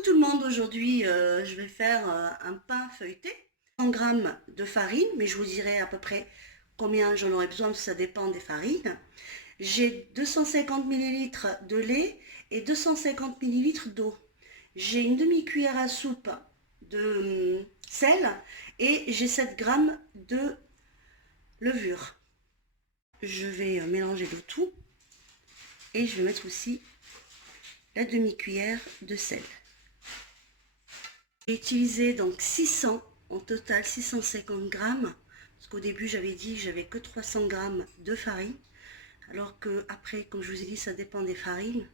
Coucou tout le monde, aujourd'hui je vais faire un pain feuilleté, 100 grammes de farine, mais je vous dirai à peu près combien j'en aurai besoin, parce que ça dépend des farines. J'ai 250 millilitres de lait et 250 millilitres d'eau. J'ai une demi-cuillère à soupe de sel et j'ai 7 grammes de levure. Je vais mélanger le tout et je vais mettre aussi la demi-cuillère de sel. J'ai utilisé donc 600, en total 650 grammes, parce qu'au début j'avais dit que j'avais que 300 grammes de farine, alors que après, comme je vous ai dit, ça dépend des farines.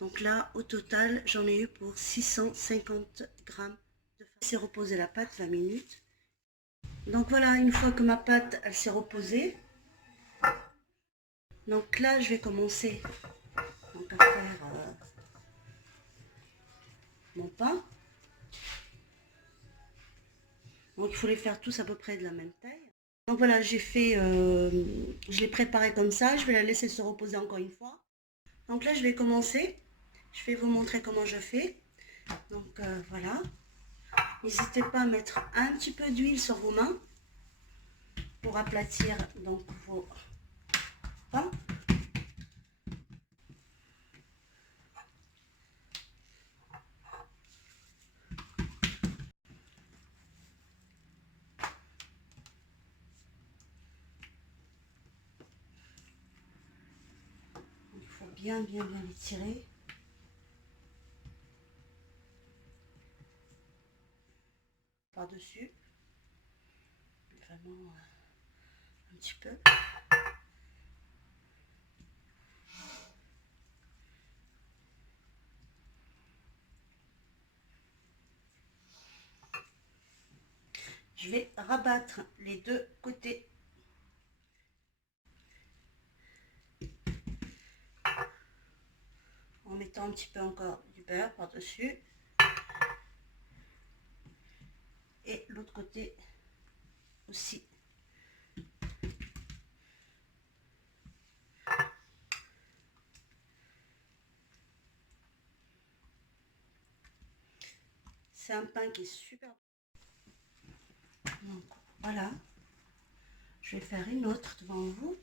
Donc là, au total, j'en ai eu pour 650 grammes de farine. C'est reposer la pâte 20 minutes. Donc voilà, une fois que ma pâte elle s'est reposée, donc là je vais commencer donc, à faire mon pain. Donc il faut les faire tous à peu près de la même taille. Donc voilà, je l'ai préparé comme ça. Je vais la laisser se reposer encore une fois. Donc là, je vais commencer. Je vais vous montrer comment je fais. Donc voilà. N'hésitez pas à mettre un petit peu d'huile sur vos mains pour aplatir donc vos pains. Il faut bien les tirer. Par-dessus. Vraiment un petit peu. Je vais rabattre les deux côtés. En mettant un petit peu encore du beurre par-dessus. Et l'autre côté aussi. C'est un pain qui est super. Donc voilà. Je vais faire une autre devant vous.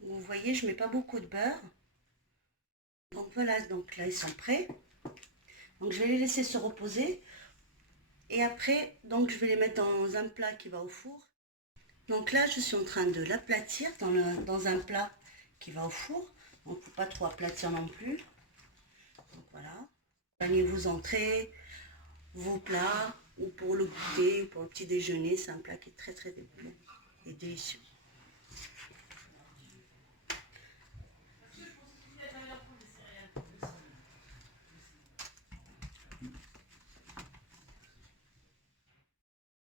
Vous voyez, je mets pas beaucoup de beurre. Donc voilà, donc là ils sont prêts. Donc je vais les laisser se reposer. Et après, donc je vais les mettre dans un plat qui va au four. Donc là, je suis en train de l'aplatir dans un plat qui va au four. Donc il ne faut pas trop aplatir non plus. Donc voilà. Gagnez vos entrées, vos plats, ou pour le goûter, ou pour le petit déjeuner. C'est un plat qui est très bon et délicieux.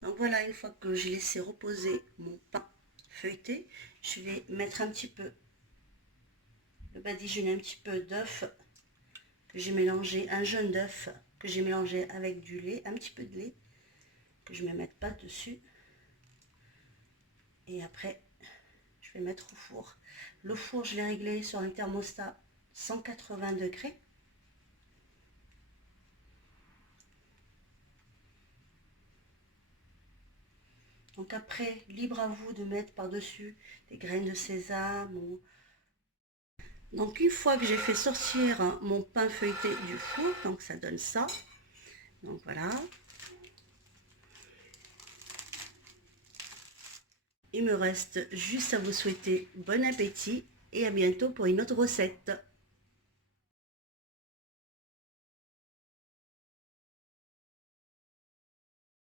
Donc voilà, une fois que j'ai laissé reposer mon pain feuilleté, je vais mettre un petit peu le badigeonner, un petit peu d'œuf que j'ai mélangé, un jaune d'œuf que j'ai mélangé avec du lait, un petit peu de lait que je ne me mette pas dessus. Et après, je vais mettre au four. Le four, je l'ai réglé sur un thermostat 180 degrés. Donc après, libre à vous de mettre par-dessus des graines de sésame. Donc une fois que j'ai fait sortir mon pain feuilleté du four, donc ça donne ça. Donc voilà. Il me reste juste à vous souhaiter bon appétit et à bientôt pour une autre recette.